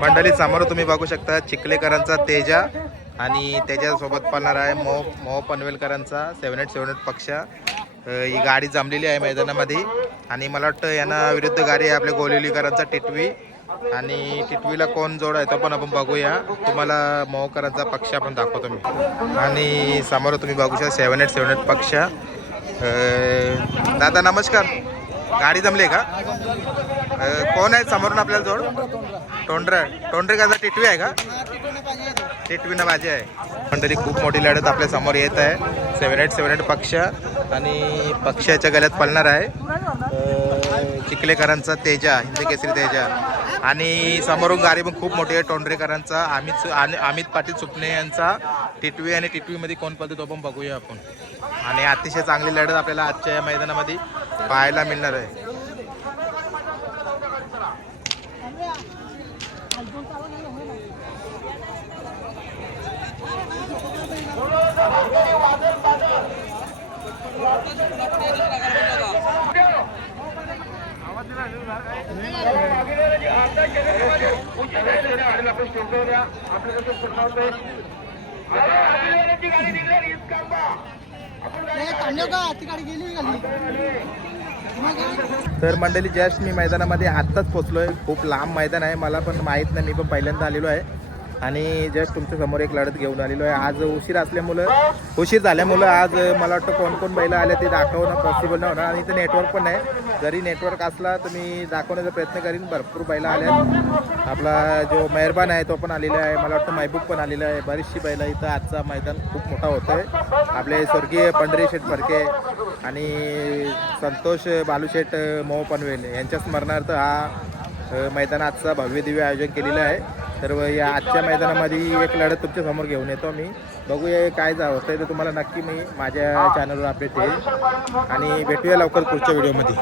मंडळी समोर तुम्ही बघू शकता चिखलेकरांचा तेजा आणि त्याच्यासोबत पाळणार आहे मोह मोह पनवेलकरांचा सेवन एट सेवन एट पक्षा. ही गाडी जमलेली आहे मैदानामध्ये आणि मला वाटतं यांना विरुद्ध गाडी आहे आपल्या गोलिवलीकरांचा टिटवी. आणि टिटवीला कोण जोड आहे तो पण आपण बघूया. तुम्हाला मोहकरांचा पक्ष आपण दाखवतो मी. आणि समोर तुम्ही बघू शकता सेवन एट सेवन एट पक्षा. दादा नमस्कार. गाडी जमली आहे का? कोण आहे समोरून आपल्याला जोड? टोंडर टोंडरेकरचा टिटवी आहे का? टिटवीनं माझी आहे. मंडळी खूप मोठी लढत आपल्यासमोर येत आहे. सेवन एट सेवन एट पक्ष आणि पक्षाच्या गल्यात पळणार आहे. चिखलेकरांचा तेजा हिंदी केसरी तेजा. आणि समोरून गाडी पण खूप मोठी आहे. टोंडरेकरांचा अमित आणि अमित पाटील सुपणे यांचा टिटवी आणि टिटवीमध्ये कोण पडतो तो पण बघूया आपण. आणि अतिशय चांगली लढत आपल्याला आजच्या या मैदानामध्ये पाहायला मिळणार आहे ती गाडी गेली खाली तर मंडळी जस्ट मी मैदानामध्ये आत्ताच पोचलोय खूप लांब मैदान आहे. मला पण माहीत नाही. मी पण पहिल्यांदा आलेलो आहे. आणि जस्ट तुमच्यासमोर एक लढत घेऊन आलेलो आहे. आज उशीर असल्यामुळं उशीर झाल्यामुळं आज मला वाटतं कोण कोण बैल आले ते दाखवणं पॉसिबल नाही होणार. आणि इथं नेटवर्क पण नाही जरी नेटवर्क असला तर मी दाखवण्याचा प्रयत्न करीन. भरपूर बैला आल्या आपला जो मेहरबान आहे तो पण आलेला आहे. मला वाटतं महबूब पण आलेला आहे. बरीचशी बैला इथं आजचा मैदान खूप मोठा होतं आहे आपले स्वर्गीय पंढरी शेठ फडके आणि संतोष बालूशेठ मोह पनवेल यांच्या स्मरणार्थ हा अ, मैदानाचा भव्य दिव्य आयोजन केलेलं आहे. तर व या आजच्या मैदानामध्ये एक लढत तुमच्यासमोर घेऊन येतो मी. बघूया काय अवस्था आहे तर तुम्हाला नक्की मी माझ्या चॅनलवर अपडेट येईल आणि भेटूया लवकर पुढच्या व्हिडिओमध्ये